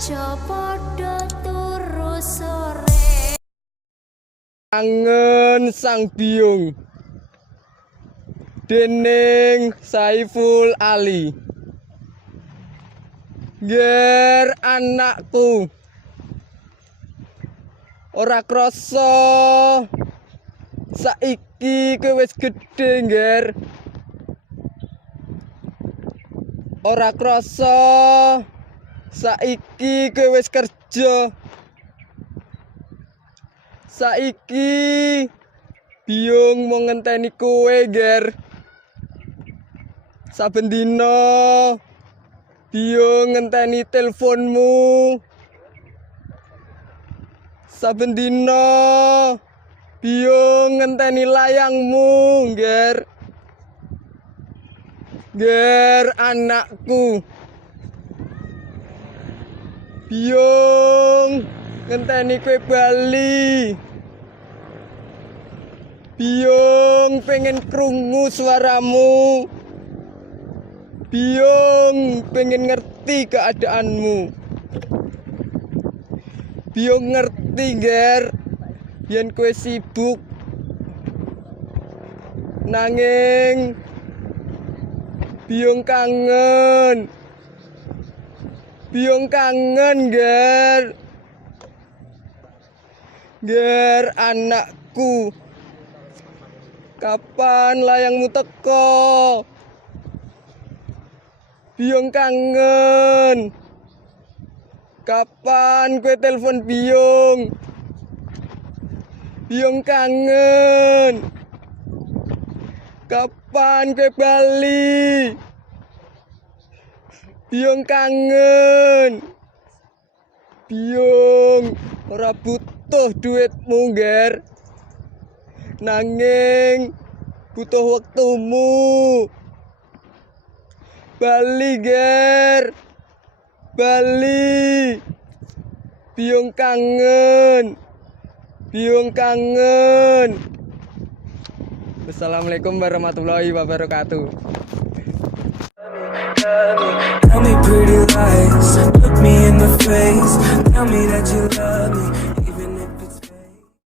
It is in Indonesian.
aja padha turu sore. Kangen Sang Biyung dening Saiful Ali. Ger anakku ora krasa saiki kowe wis gedhe, Ger. Ora krasa saiki kowe wis kerja. Saiki Biyung mau ngenteni kowe, Ger. Saben dina Biyung ngenteni teleponmu. Saben dina Biyung ngenteni layangmu, Ger. Ger anakku. Biyung ngenteni kowe bali. Biyung pengen krungu suaramu. Biyung pengen ngerti keadaanmu. Biyung ngerti, Ger, yen kowe sibuk. Nanging Biyung kangen. Biyung kangen, Ger. Ger anakku. Kapan layangmu teko? Biyung kangen. Kapan kowe telepon Biyung? Biyung kangen. Kapan kowe bali? Biyung kangen. Biyung ora butuh duitmu, Ger. Nanging butuh waktumu. Bali, Ger. Bali. Biyung kangen. Biyung kangen. Assalamualaikum warahmatullahi wabarakatuh. Tell me pretty lies, look me in the face, tell me that you love me.